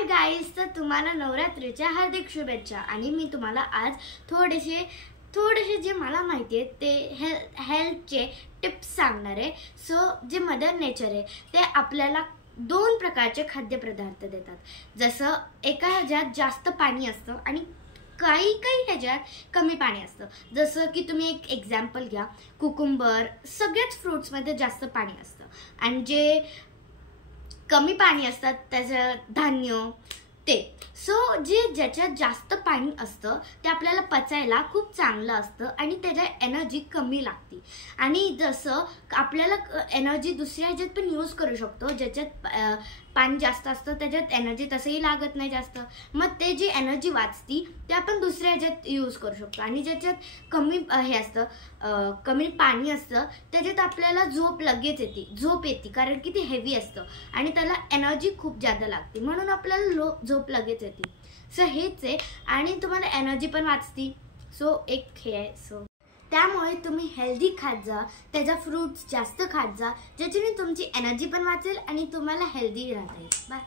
Hi guys, तर तुम्हाला नवरात्रीच्या हार्दिक शुभेच्छा। आणि मी तुम्हाला आज थोडेसे जे मला माहिती आहे ते हेल्थचे टिप्स सांगणार आहे। सो जे मदर नेचर आहे ते आपल्याला दोन प्रकारचे खाद्यपदार्थ देतात, जसं एका ह्याच्यात जास्त पाणी असतं आणि काही ह्याच्यात कमी पाणी असतं। जसं की तुम्ही एक एक्झाम्पल घ्या, कुकुंबर, सगळ्याच फ्रूट्समध्ये जास्त पाणी असतं आणि जे कमी पाणी असतात त्याचं धान्य ते। सो ज्याच्यात जास्त पाणी असतं ते आपल्याला पचायला खूप चांगलं असतं आणि त्याच्या एनर्जी कमी लागते। आणि जसं आपल्याला एनर्जी दुसऱ्या ह्याच्यात पण यूज करू शकतो, ज्याच्यात पाणी जास्त असतं त्याच्यात एनर्जी तसंही लागत नाही जास्त, मग ते जी एनर्जी वाचती ते आपण दुसऱ्या ह्याच्यात यूज करू शकतो। आणि ज्याच्यात कमी कमी पाणी असतं त्याच्यात आपल्याला झोप येते कारण की ते हेवी असतं आणि त्याला एनर्जी खूप जास्त लागते, म्हणून आपल्याला झोप लगेच येते। सो हेच आहे आणि तुम्हाला एनर्जी पण वाचती। सो एक हे आहे। सो त्यामुळे तुम्ही हेल्दी खात जा, त्याचा फ्रूट्स जास्त खात जा, ज्याच्याने तुमची एनर्जी पण वाचेल आणि तुम्हाला हेल्दी राहता येईल। बाय।